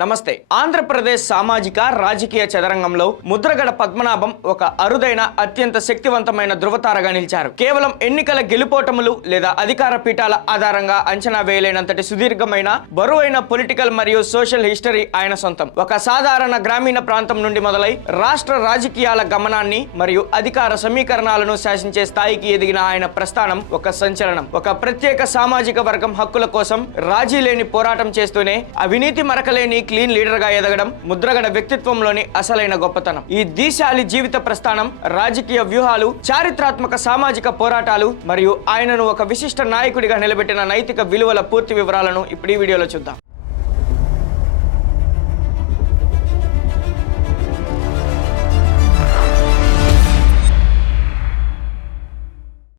నమస్తే. ఆంధ్రప్రదేశ్ సామాజిక రాజకీయ చదరంగంలో ముద్రగడ పద్మనాభం ఒక అరుదైన అత్యంత శక్తివంతమైన ధృవతారగా నిలిచారు. కేవలం ఎన్నికల గెలుపోటములు లేదా అధికార పీఠాల ఆధారంగా అంచనా వేయలేనంతటి సుదీర్ఘమైన బరువైన పొలిటికల్ మరియు సోషల్ హిస్టరీ ఆయన సొంతం. ఒక సాధారణ గ్రామీణ ప్రాంతం నుండి మొదలై రాష్ట్ర రాజకీయాల గమనాన్ని మరియు అధికార సమీకరణాలను శాసించే స్థాయికి ఎదిగిన ఆయన ప్రస్థానం ఒక సంచలనం. ఒక ప్రత్యేక సామాజిక వర్గం హక్కుల కోసం రాజీ లేని పోరాటం చేస్తూనే అవినీతి మరకలేని క్లీన్ లీడర్ గా ఎదగడం ముద్రగడ వ్యక్తిత్వంలోని అసలైన గొప్పతనం. ఈ దీశాలి జీవిత ప్రస్థానం, రాజకీయ వ్యూహాలు, చారిత్రాత్మక సామాజిక పోరాటాలు మరియు ఆయనను ఒక విశిష్ట నాయకుడిగా నిలబెట్టిన నైతిక విలువల పూర్తి వివరాలను ఇప్పుడు ఈ వీడియోలో చూద్దాం.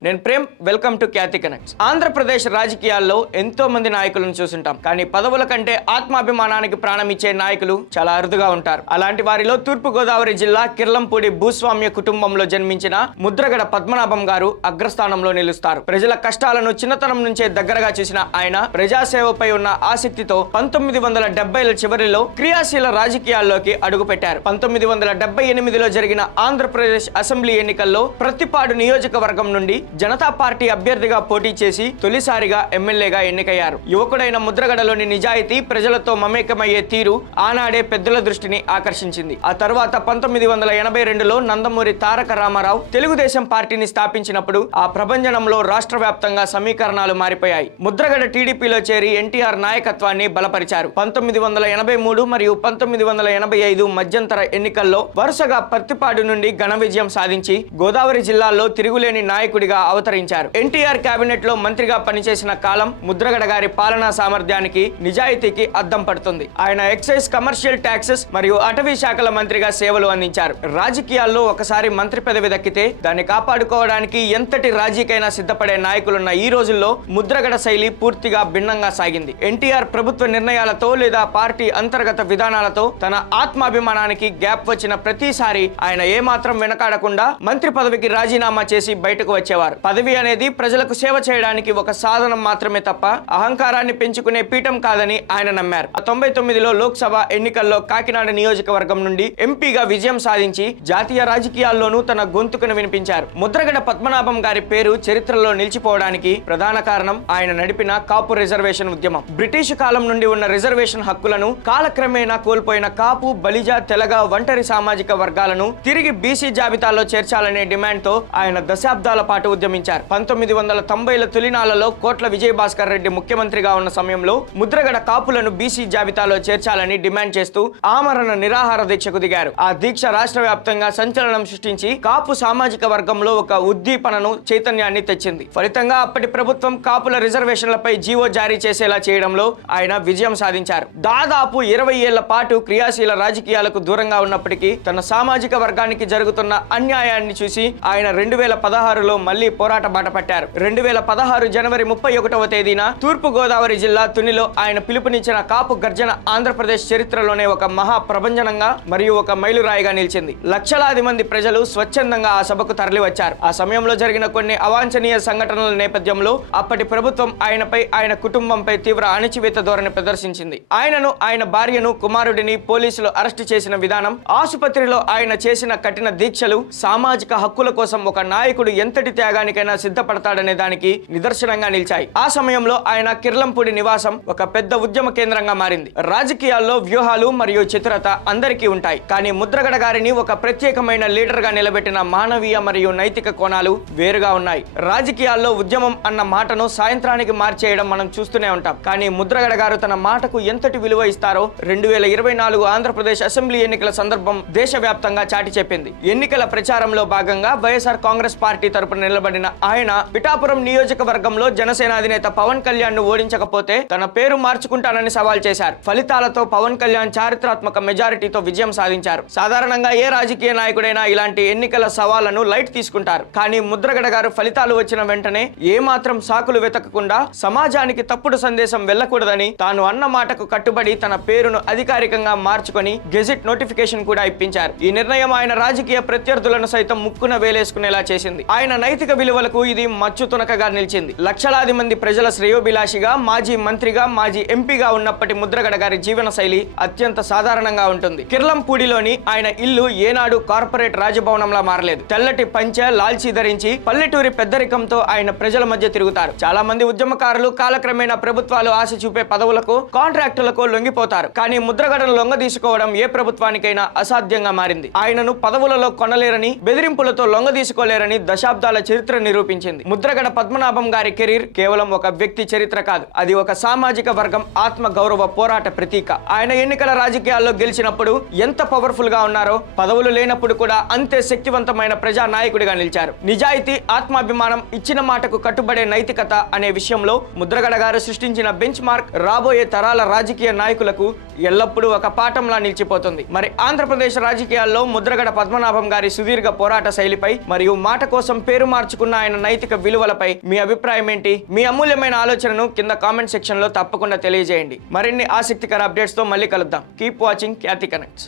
నేను Prem, welcome to Khyati connects. Andhra Pradesh రాజకీయాల్లో ఎంతో మంది నాయకులను చూసుంటాం, కానీ పదవుల కంటే ఆత్మాభిమానానికి ప్రాణం ఇచ్చే నాయకులు చాలా అరుదుగా ఉంటారు. అలాంటి వారిలో తూర్పు గోదావరి జిల్లా కిర్లంపూడి భూస్వామ్య కుటుంబంలో జన్మించిన ముద్రగడ పద్మనాభం గారు అగ్రస్థానంలో నిలుస్తారు. ప్రజల కష్టాలను చిన్నతనం నుంచే దగ్గరగా చూసిన ఆయన ప్రజాసేవపై ఉన్న ఆసక్తితో 1970ల చివరిలో క్రియాశీల రాజకీయాల్లోకి అడుగుపెట్టారు. 1978లో జరిగిన ఆంధ్రప్రదేశ్ అసెంబ్లీ ఎన్నికల్లో ప్రతిపాడు నియోజకవర్గం నుండి జనతా పార్టీ అభ్యర్థిగా పోటీ చేసి తొలిసారిగా ఎమ్మెల్యేగా ఎన్నికయ్యారు. యువకుడైన ముద్రగడలోని నిజాయితీ, ప్రజలతో మమేకమయ్యే తీరు ఆనాడే పెద్దల దృష్టిని ఆకర్షించింది. ఆ తర్వాత 1982లో నందమూరి తారక రామారావు తెలుగుదేశం పార్టీని స్థాపించినప్పుడు ఆ ప్రభంజనంలో రాష్ట్ర వ్యాప్తంగా సమీకరణాలు మారిపోయాయి. ముద్రగడ టీడీపీలో చేరి ఎన్టీఆర్ నాయకత్వాన్ని బలపరిచారు. 1983 మరియు 1985 మధ్యంతర ఎన్నికల్లో వరుసగా పత్తిపాడు నుండి ఘన విజయం సాధించి గోదావరి జిల్లాలో తిరుగులేని నాయకుడిగా అవతరించారు. ఎన్టీఆర్ కేబినెట్ లో మంత్రిగా పనిచేసిన కాలం ముద్రగడ గారి పాలనా సామర్థ్యానికి, నిజాయితీకి అద్దం పడుతుంది. ఆయన ఎక్సైజ్, కమర్షియల్ ట్యాక్సెస్ మరియు అటవీ శాఖల మంత్రిగా సేవలు అందించారు. రాజకీయాల్లో ఒకసారి మంత్రి పదవి దక్కితే దాన్ని కాపాడుకోవడానికి ఎంతటి రాజీకైనా సిద్ధపడే నాయకులున్న ఈ రోజుల్లో ముద్రగడ శైలి పూర్తిగా భిన్నంగా సాగింది. ఎన్టీఆర్ ప్రభుత్వ నిర్ణయాలతో లేదా పార్టీ అంతర్గత విధానాలతో తన ఆత్మాభిమానానికి గ్యాప్ వచ్చిన ప్రతిసారి ఆయన ఏమాత్రం వెనకాడకుండా మంత్రి పదవికి రాజీనామా చేసి బయటకు వచ్చేవారు. పదవి అనేది ప్రజలకు సేవ చేయడానికి ఒక సాధనం మాత్రమే తప్ప అహంకారాన్ని పెంచుకునే పీఠం కాదని ఆయన నమ్మారు. 99లో లోక్సభ ఎన్నికల్లో కాకినాడ నియోజకవర్గం నుండి ఎంపీగా విజయం సాధించి జాతీయ రాజకీయాల్లోనూ తన గొంతుకును వినిపించారు. ముద్రగడ పద్మనాభం గారి పేరు చరిత్రలో నిలిచిపోవడానికి ప్రధాన కారణం ఆయన నడిపిన కాపు రిజర్వేషన్ ఉద్యమం. బ్రిటిష్ కాలం నుండి ఉన్న రిజర్వేషన్ హక్కులను కాలక్రమేణా కోల్పోయిన కాపు, బలిజ, తెలగ, ఒంటరి సామాజిక వర్గాలను తిరిగి బీసీ జాబితాలో చేర్చాలనే డిమాండ్ తో ఆయన దశాబ్దాల పాటు ఉద్యమించారు. 1990ల తొలినాళ్లలో కోట్ల విజయభాస్కర్ రెడ్డి ముఖ్యమంత్రిగా ఉన్న సమయంలో ముద్రగడ కాపులను బీసీ జాబితాలో చేర్చాలని డిమాండ్ చేస్తూ ఆమరణ నిరాహార దీక్షకు దిగారు. ఆ దీక్ష రాష్ట్ర వ్యాప్తంగా సంచలనం సృష్టించి కాపు సామాజిక వర్గంలో ఒక ఉద్దీపనను, చైతన్యాన్ని తెచ్చింది. ఫలితంగా అప్పటి ప్రభుత్వం కాపుల రిజర్వేషన్లపై జీవో జారీ చేసేలా చేయడంలో ఆయన విజయం సాధించారు. దాదాపు 20 ఏళ్ల పాటు క్రియాశీల రాజకీయాలకు దూరంగా ఉన్నప్పటికీ తన సామాజిక వర్గానికి జరుగుతున్న అన్యాయాన్ని చూసి ఆయన 2016లో మళ్లీ పోరాట బాట పట్టారు. 2016 జనవరి 31వ తేదీన తూర్పు గోదావరి జిల్లా తునిలో ఆయన పిలుపునిచ్చిన కాపు గర్జన ఆంధ్రప్రదేశ్ చరిత్రలోనే ఒక మహా ప్రభంజనంగా మరియు ఒక మైలురాయిగా నిలిచింది. లక్షలాది మంది ప్రజలు స్వచ్ఛందంగా ఆ సభకు తరలి వచ్చారు. ఆ సమయంలో జరిగిన కొన్ని అవాంఛనీయ సంఘటనల నేపథ్యంలో అప్పటి ప్రభుత్వం ఆయనపై, ఆయన కుటుంబంపై తీవ్ర అణచివేత ధోరణి ప్రదర్శించింది. ఆయనను, ఆయన భార్యను, కుమారుడిని పోలీసులు అరెస్టు చేసిన విధానం, ఆసుపత్రిలో ఆయన చేసిన కఠిన దీక్షలు సామాజిక హక్కుల కోసం ఒక నాయకుడు ఎంతటి త్యాగానికైనా సిద్ధపడతాడనే దానికి నిదర్శనంగా నిలిచాయి. ఆ సమయంలో ఆయన కిర్లంపూడి నివాసం ఒక పెద్ద ఉద్యమ కేంద్రంగా మారింది. రాజకీయాల్లో వ్యూహాలు మరియు చతురత అందరికీ ఉంటాయి, కానీ ముద్రగడ గారిని ఒక ప్రత్యేకమైన లీడర్ గా నిలబెట్టిన మానవీయ మరియు నైతిక కోణాలు వేరుగా ఉన్నాయి. రాజకీయాల్లో ఉద్యమం అన్న మాటను సాయంత్రానికి మార్చేయడం మనం చూస్తూనే ఉంటాం, కానీ ముద్రగడ గారు తన మాటకు ఎంతటి విలువ ఇస్తారో 2024 ఆంధ్రప్రదేశ్ అసెంబ్లీ ఎన్నికల సందర్భం దేశవ్యాప్తంగా చాటి చెప్పింది. ఎన్నికల ప్రచారంలో భాగంగా వైఎస్ఆర్ కాంగ్రెస్ పార్టీ తరపున నిలబడిన ఆయన పిఠాపురం నియోజకవర్గంలో జనసేన అధినేత పవన్ కళ్యాణ్ ను ఓడించకపోతే తన పేరు మార్చుకుంటానని సవాల్ చేశారు. ఫలితాలతో పవన్ కళ్యాణ్ చారిత్రాత్మక మెజారిటీతో విజయం సాధించారు. సాధారణంగా ఏ రాజకీయ నాయకుడైనా ఇలాంటి ఎన్నికల సవాళ్లను లైట్ తీసుకుంటారు, కానీ ముద్రగడ గారు ఫలితాలు వచ్చిన వెంటనే ఏమాత్రం సాకులు వెతకకుండా సమాజానికి తప్పుడు సందేశం వెళ్లకూడదని తాను అన్న మాటకు కట్టుబడి తన పేరును అధికారికంగా మార్చుకొని గెజిట్ నోటిఫికేషన్ కూడా ఇప్పించారు. ఈ నిర్ణయం ఆయన రాజకీయ ప్రత్యర్థులను సైతం ముక్కున వేలేసుకునేలా చేసింది. ఆయన నైతిక నైతిక విలువలకు ఇది మచ్చు తునకగా నిలిచింది. లక్షలాది మంది ప్రజల శ్రేయోభిలాషిగా, మాజీ మంత్రిగా, మాజీ ఎంపీగా ఉన్నప్పటి ముద్రగడ గారి జీవన శైలి అత్యంత సాధారణంగా ఉంటుంది. కిర్లంపూడిలోని ఆయన ఇల్లు ఏనాడు కార్పొరేట్ రాజభవనంలా మారలేదు. తెల్లటి పంచె, లాల్చీ ధరించి పల్లెటూరి పెద్దరికంతో ఆయన ప్రజల మధ్య తిరుగుతారు. చాలా మంది ఉద్యమకారులు కాలక్రమేణా ప్రభుత్వాలు ఆశ చూపే పదవులకు, కాంట్రాక్టులకు లొంగిపోతారు. కానీ ముద్రగడను లొంగ తీసుకోవడం ఏ ప్రభుత్వానికైనా అసాధ్యంగా మారింది. ఆయనను పదవులలో కొనలేరని, బెదిరింపులతో లొంగ తీసుకోలేరని దశాబ్దాల చరిత్ర నిరూపించింది. ముద్రగడ పద్మనాభం గారి కెరీర్ కేవలం ఒక వ్యక్తి చరిత్ర కాదు, అది ఒక సామాజిక వర్గం ఆత్మ గౌరవ పోరాట ప్రతీక. ఆయన ఎన్నికల రాజకీయాల్లో గెలిచినప్పుడు ఎంత పవర్ఫుల్ గా ఉన్నారో, పదవులు లేనప్పుడు కూడా అంతే శక్తివంతమైన ప్రజా నాయకుడిగా నిలిచారు. నిజాయితీ, ఆత్మాభిమానం, ఇచ్చిన మాటకు కట్టుబడే నైతికత అనే విషయంలో ముద్రగడ గారు సృష్టించిన బెంచ్ మార్క్ రాబోయే తరాల రాజకీయ నాయకులకు ఎల్లప్పుడూ ఒక పాఠంలా నిలిచిపోతుంది. మరి ఆంధ్రప్రదేశ్ రాజకీయాల్లో ముద్రగడ పద్మనాభం గారి సుదీర్ఘ పోరాట శైలిపై మరియు మాట కోసం పేరు మార్చుకున్న ఆయన నైతిక విలువలపై మీ అభిప్రాయం ఏంటి? మీ అమూల్యమైన ఆలోచనను కింద కామెంట్ సెక్షన్ లో తప్పకుండా తెలియజేయండి. మరిన్ని ఆసక్తికర అప్డేట్స్ తో మళ్ళీ కలుద్దాం. కీప్ వాచింగ్ ఖ్యాతి కనెక్ట్స్.